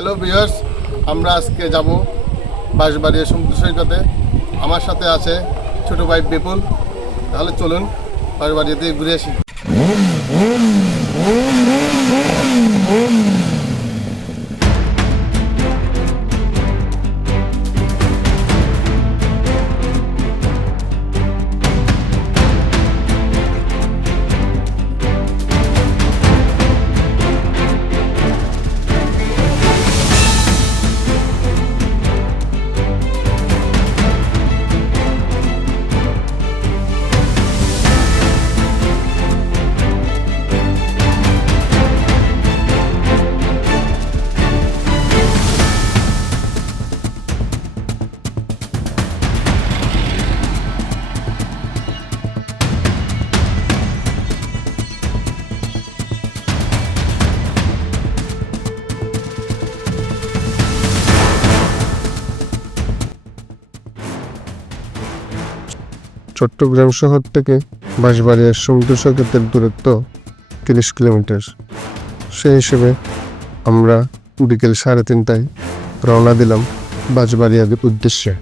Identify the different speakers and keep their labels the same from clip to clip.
Speaker 1: Hello viewers আমরা আজকে যাব বাঁশবাড়িয়া সমুদ্র সৈকতে। আমার সাথে আছে ছোট ভাই বিপুল। তাহলে চলুন বাঁশবাড়িয়াতে ঘুরে আসি।
Speaker 2: চট্টগ্রাম শহর থেকে বাঁশবাড়িয়ার সমুদ্র সৈকতের দূরত্ব তিরিশ কিলোমিটার। সেই হিসেবে আমরা বিকেল সাড়ে তিনটায় রওনা দিলাম বাঁশবাড়িয়ার উদ্দেশ্যে।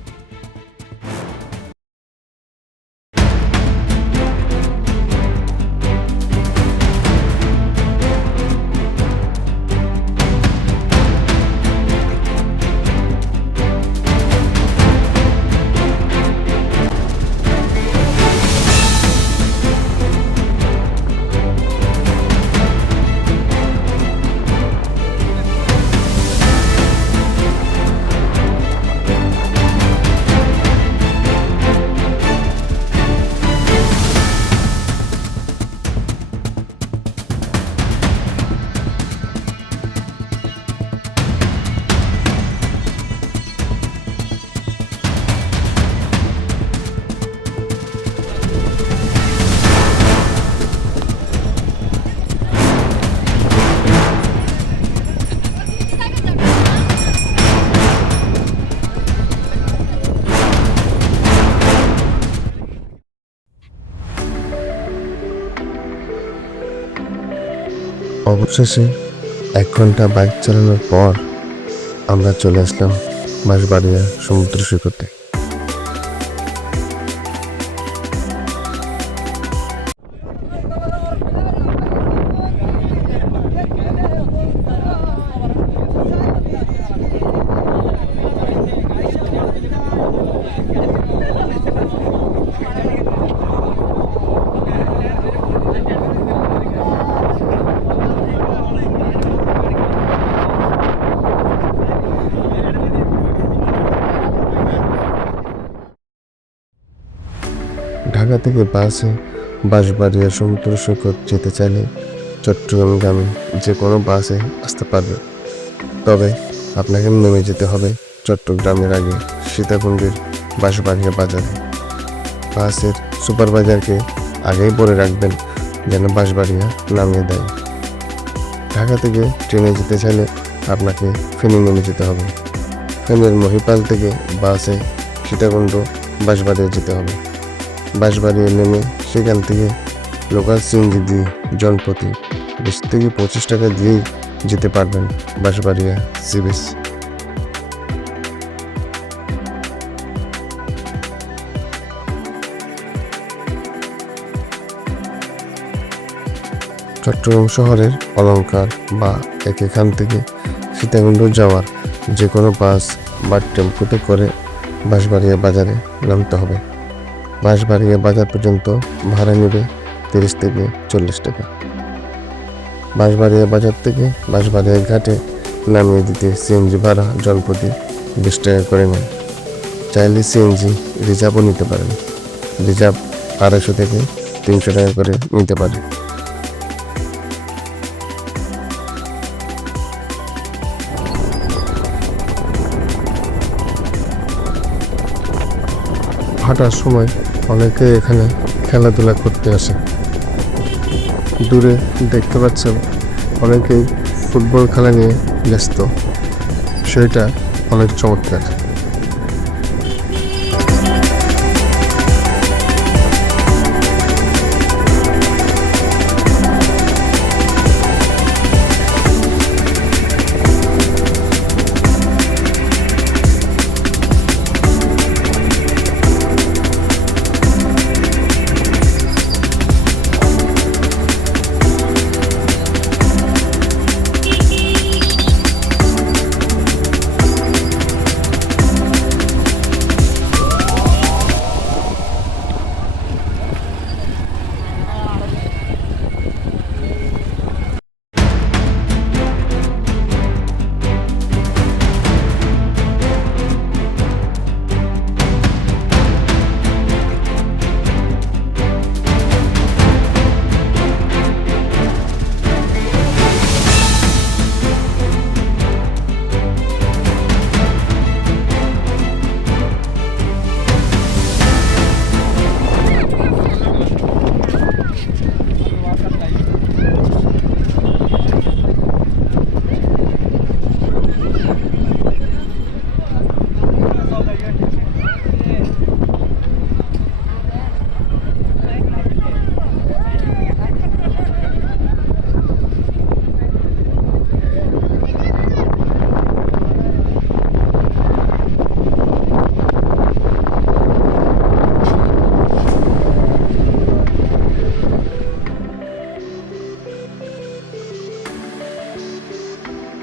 Speaker 2: অবশেষে এক ঘণ্টা বাইক চালানোর পর আমরা চলে আসলাম বাঁশবাড়িয়া সমুদ্র সৈকতে। ঢাকা থেকে বাসে বাঁশবাড়িয়া সমুদ্র সৈকত যেতে চাইলে চট্টগ্রামগামী যে কোনো বাসে আসতে পারবে। তবে আপনাকে নেমে যেতে হবে চট্টগ্রামের আগে সীতাকুণ্ডের বাঁশবাড়িয়া বাজারে। বাসের সুপারভাইজারকে আগেই বলে রাখবেন, যেন বাঁশবাড়িয়া নামিয়ে দেয়। ঢাকা থেকে ট্রেনে যেতে চাইলে আপনাকে ফেনী নেমে যেতে হবে। ফেনীর মহিপাল থেকে বাসে সীতাকুণ্ড বাঁশবাড়িয়া যেতে হবে। বাঁশবাড়িয়া নেমে সেখান থেকে লোকাল সিএনজি দিয়ে জনপ্রতি বিশ থেকে পঁচিশ টাকা দিয়েই যেতে পারবেন বাঁশবাড়িয়া সি বিচ চট্টগ্রাম শহরের অলংকার বা এক এখান থেকে সীতাকুণ্ড যাওয়ার যে কোনো বাস বা টেম্পুতে করে বাঁশবাড়িয়া বাজারে নামতে হবে। বাঁশবাড়িয়া বাজার পর্যন্ত ভাড়া নেবে তিরিশ থেকে চল্লিশ টাকা। বাঁশবাড়িয়া বাজার থেকে বাঁশবাড়িয়া ঘাটে নামিয়ে দিতে সিএনজি ভাড়া জলপতি বিশ টাকা করে নেন চাইলে সিএনজি রিজার্ভও নিতে পারেন। রিজার্ভ আড়াইশো থেকে তিনশো টাকা করে নিতে পারে। হাঁটার সময় অনেকে এখানে খেলাধুলা করতে আসে। দূরে দেখতে পাচ্ছেন অনেকেই ফুটবল খেলা নিয়ে ব্যস্ত। সেটা অনেক চমৎকার।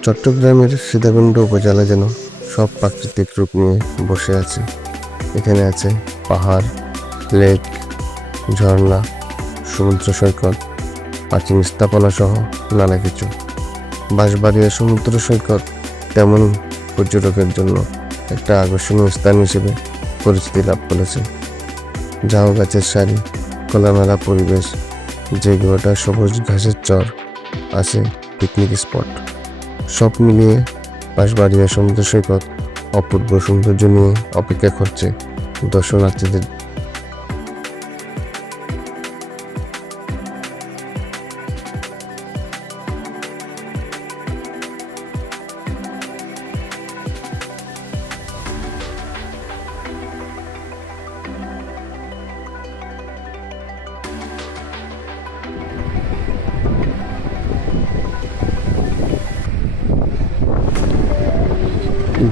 Speaker 2: চট্টগ্রামের সীতাকুণ্ড উপজেলা যেন সব প্রাকৃতিক রূপ নিয়ে বসে আছে। এখানে আছে পাহাড়, লেক, ঝর্ণা, সমুদ্র সৈকত, প্রাচীন স্থাপনা সহ নানা কিছু। বাঁশবাড়িয়া সমুদ্র সৈকত তেমন পর্যটকের জন্য একটা আকর্ষণীয় স্থান হিসেবে পরিচিতি লাভ করেছে। ঝাউ গাছের সারি, খোলামেলা পরিবেশ, যে গোটা সবুজ ঘাসের চর আছে পিকনিক স্পট সব মিলিয়ে বাঁশবাড়িয়া সমুদ্র সৈকত অপূর্ব সৌন্দর্য নিয়ে অপেক্ষা করছে দর্শনার্থীদের।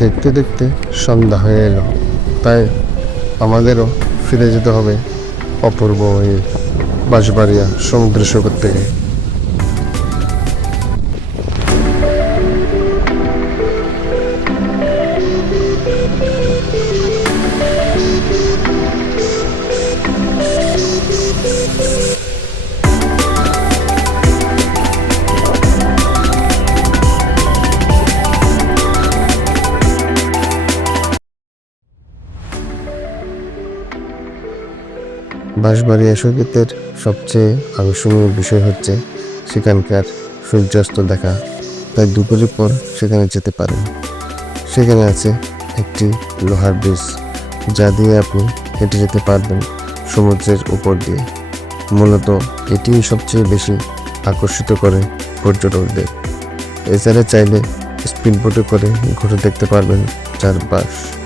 Speaker 2: দেখতে দেখতে সন্ধ্যা হয়ে এলো। তাই আমাদেরও ফিরে যেতে হবে অপূর্ব এই বাঁশবাড়িয়া সমুদ্র সৈকত থেকে। বাঁশবাড়িয়া সৈকতের সবচেয়ে আকর্ষণীয় বিষয় হচ্ছে সেখানকার সূর্যাস্ত দেখা। তাই দুপুরের পর সেখানে যেতে পারেন। সেখানে আছে একটি লোহার ব্রিজ, যা দিয়ে আপনি হেঁটে যেতে পারবেন সমুদ্রের উপর দিয়ে। মূলত এটিই সবচেয়ে বেশি আকর্ষিত করে পর্যটকদের। এছাড়া চাইলে স্পিড বোটে করে ঘুরে দেখতে পারবেন চারপাশ।